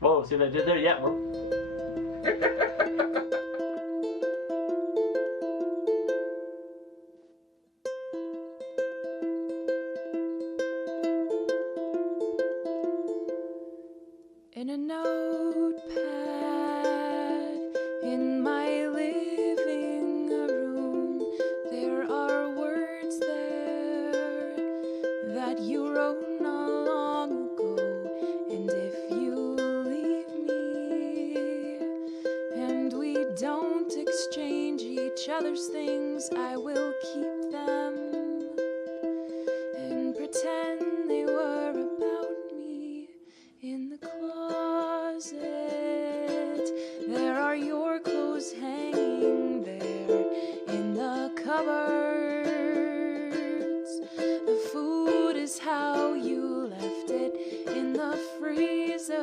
Whoa, see what I did there? Yeah, we're... In a notepad in my living room, there are words there that you wrote not long ago. And if you leave me and we don't exchange each other's things, I will keep them and pretend they were about me. In the closet, there are your clothes hanging there. In the cupboards, the food is how you left it. In the freezer,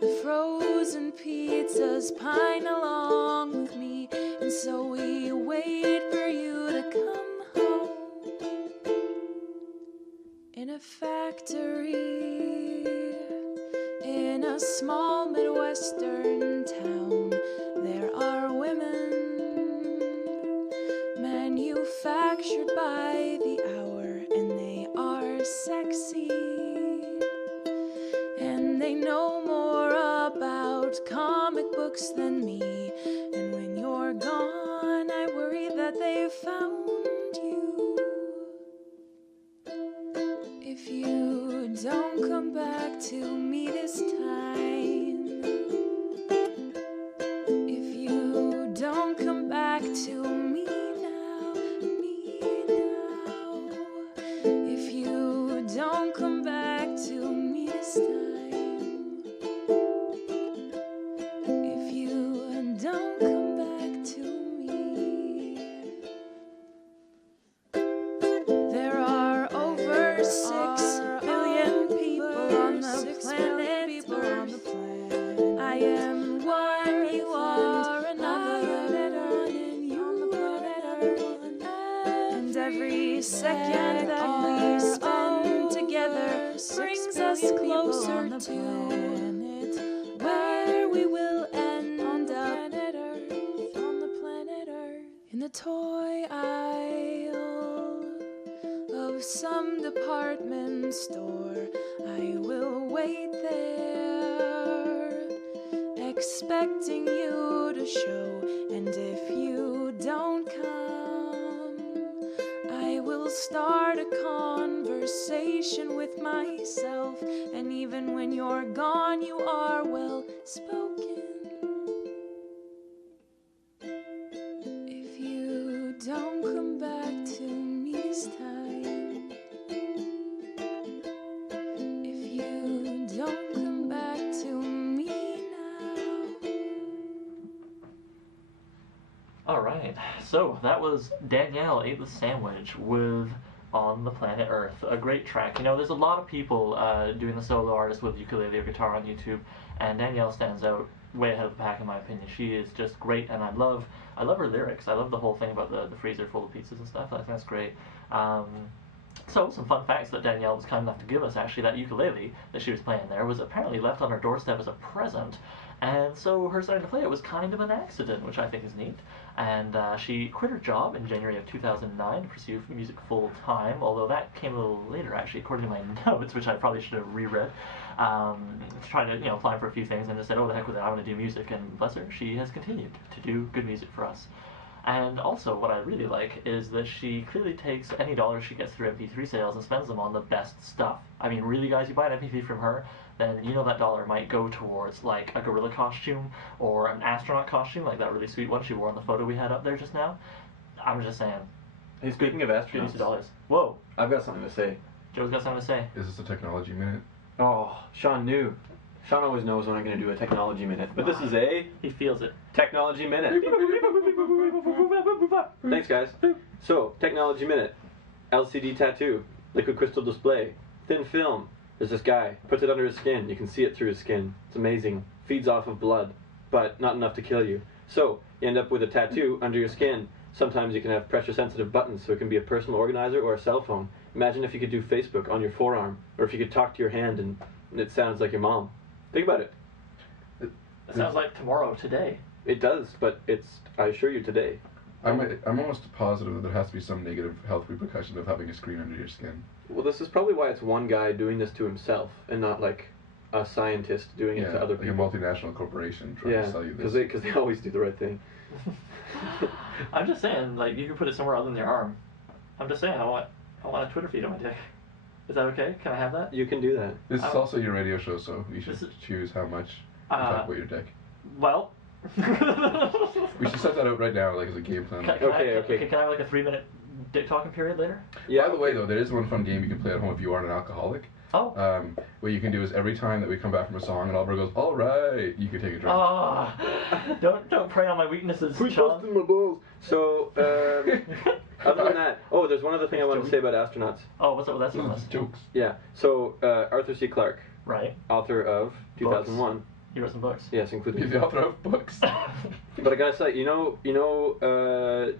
the frozen pizzas pine along with me. And so we wait for you to come home. In a factory, in a small Midwestern town, there are women manufactured by the hour, and they are sexy, and they know more about comic books than me. And when you're gone, I worry that they found you. If you don't come back to me this time, if you don't come back to me now, if you don't come back to me this time, if you don't come back to me. There are over 6 billion people on the planet Earth. I am one, you are another, and you on the planet Earth. And every second that we spend together brings us closer to where we will end up on the planet Earth. In the toy aisle of some department store, I will wait there, expecting you to show. And if you don't come, I will start a conversation with myself. And even when you're gone, you are well spoken. If you don't come back to me this time, if you don't come back to me now. Alright, so that was Danielle Ate the Sandwich with On the Planet Earth. A great track. You know, there's a lot of people doing the solo artist with ukulele or guitar on YouTube, and Danielle stands out way ahead of the pack in my opinion. She is just great, and I love her lyrics. I love the whole thing about the freezer full of pizzas and stuff. I think that's great. So, some fun facts that Danielle was kind enough to give us, actually. That ukulele that she was playing there was apparently left on her doorstep as a present, and so her starting to play it was kind of an accident, which I think is neat. And she quit her job in January of 2009 to pursue music full-time, although that came a little later, actually, according to my notes, which I probably should have reread. Trying to, apply for a few things, and just said, oh, the heck with it, I want to do music, and bless her, she has continued to do good music for us. And also, what I really like is that she clearly takes any dollars she gets through MP3 sales and spends them on the best stuff. I mean, really, guys, you buy an MP3 from her, then you know that dollar might go towards, like, a gorilla costume or an astronaut costume, like that really sweet one she wore in the photo we had up there just now. I'm just saying. Hey, speaking of astronauts, $2. Whoa. I've got something to say. Joe's got something to say. Is this a technology minute? Oh, Sean knew. Sean always knows when I'm going to do a technology minute, but this is a He feels it. technology minute. Thanks, guys. So, technology minute. LCD tattoo, liquid crystal display, thin film. There's this guy, puts it under his skin. You can see it through his skin. It's amazing. Feeds off of blood, but not enough to kill you. So, you end up with a tattoo under your skin. Sometimes you can have pressure-sensitive buttons, so it can be a personal organizer or a cell phone. Imagine if you could do Facebook on your forearm, or if you could talk to your hand and and it sounds like your mom. Think about it. It sounds like tomorrow, today. It does, but it's, I assure you, today. I'm almost positive that there has to be some negative health repercussion of having a screen under your skin. Well, this is probably why it's one guy doing this to himself and not like a scientist doing it to other people. Like a multinational corporation trying to sell you this. Because they always do the right thing. I'm just saying, like, you can put it somewhere other than your arm. I'm just saying, I want a Twitter feed on my dick. Is that okay? Can I have that? You can do that. This is also your radio show, so you should choose how much you talk about your dick. Well... We should set that out right now, like as a game plan. Can I have like a 3-minute dick talking period later? Yeah. By the way, though, there is one fun game you can play at home if you aren't an alcoholic. Oh. What you can do is every time that we come back from a song and Albert goes, "All right," you can take a drink. Oh, don't prey on my weaknesses, Who's Sean. busting my balls? So, other than that, there's one other thing I wanted to say about astronauts. Oh, what's up with that? That's jokes. Yeah. So, Arthur C. Clarke, Right. author of 2001. He wrote some books. Yes, including. He's the author of books. But I gotta say, you know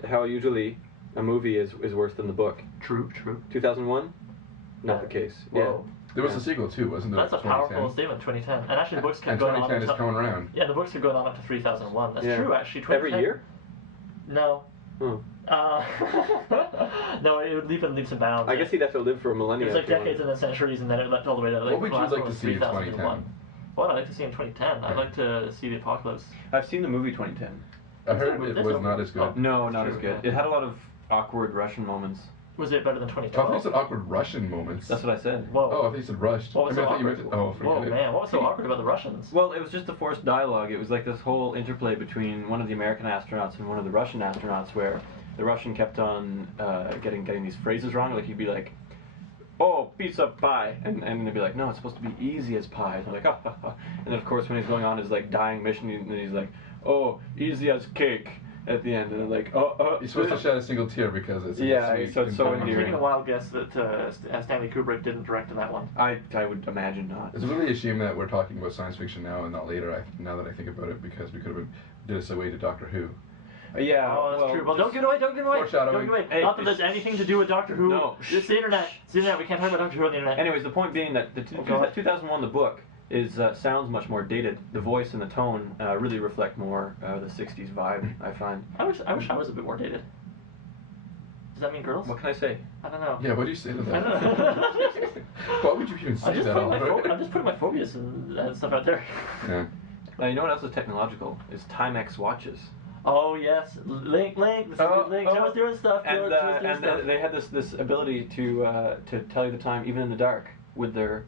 how usually a movie is worse than the book. True. 2001, not the case. Whoa. Yeah. There was a sequel too, wasn't there? That's a powerful statement, 2010. And actually, the books kept And going on. 2010 is coming around. Yeah, the books kept going on up to 3001. That's true, actually. 2010. Every year? No. Hmm. No, it would leave in leaps and bounds. I guess he'd have to live for a millennia. It was like decades and then centuries, and then it left all the way to like. What would you like to see in 2010? What I'd like to see in 2010? I'd like to see the apocalypse. I've seen the movie 2010. I heard it was not as good. No, not as True, good. yeah. It had a lot of awkward Russian moments. Was it better than I thought 2012? you said awkward Russian moments. That's what I said. Whoa. Oh, I thought you said rushed. What was I so thought you awkward? meant to, forget Whoa, it. man, what was so awkward about the Russians? Well, it was just the forced dialogue. It was like this whole interplay between one of the American astronauts and one of the Russian astronauts, where the Russian kept on getting these phrases wrong. Like he'd be like, "Oh, pizza pie," and they'd be like, "No, it's supposed to be easy as pie." And they're like, "Ha ha ha." And then of course when he's going on his like dying mission, and he's like, "Oh, easy as cake." At the end, and they're like, "Oh." You're supposed to shed a single tear because it's Yeah, sweet so it's so and I'm endearing. taking a wild guess that Stanley Kubrick didn't direct in that one. I would imagine not. It's really a shame that we're talking about science fiction now and not later. Now that I think about it, because we could have did us away to Doctor Who. Yeah. Oh, that's well, true. Well, don't give it away. Foreshadowing. Don't give it away. Hey, Not that there's anything to do with Doctor Who. No. It's the internet. It's the internet. We can't talk about Doctor Who on the internet. Anyways, the point being that the God. 2001, the book, is sounds much more dated. The voice and the tone really reflect more the 60s vibe, I find. I wish I was a bit more dated. Does that mean girls? What can I say? I don't know. Yeah, what do you say to I that? don't know. Why would you even say that? I'm just putting my phobias and stuff out there. Yeah. You know what else is technological? Is Timex watches. Oh yes, Link. This is Link. Joe's doing stuff. Joe's doing stuff. They had this ability to tell you the time even in the dark with their